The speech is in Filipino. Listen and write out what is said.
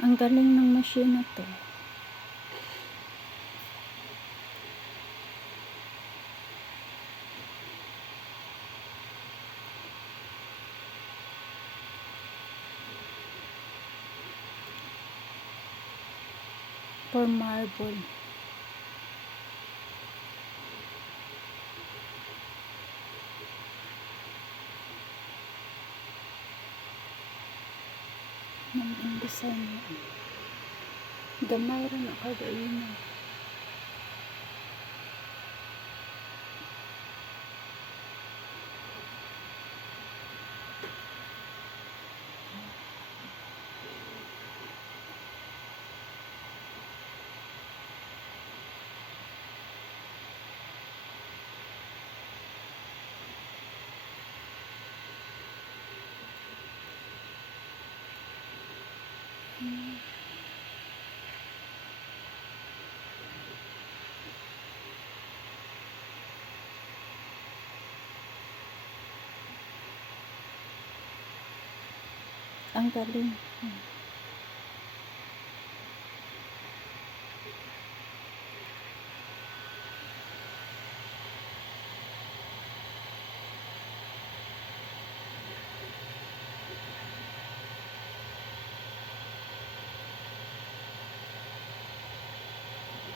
Ang galing ng machine na to. For marble. Ang design mo. Gamay rin ako gayon. Ang galing.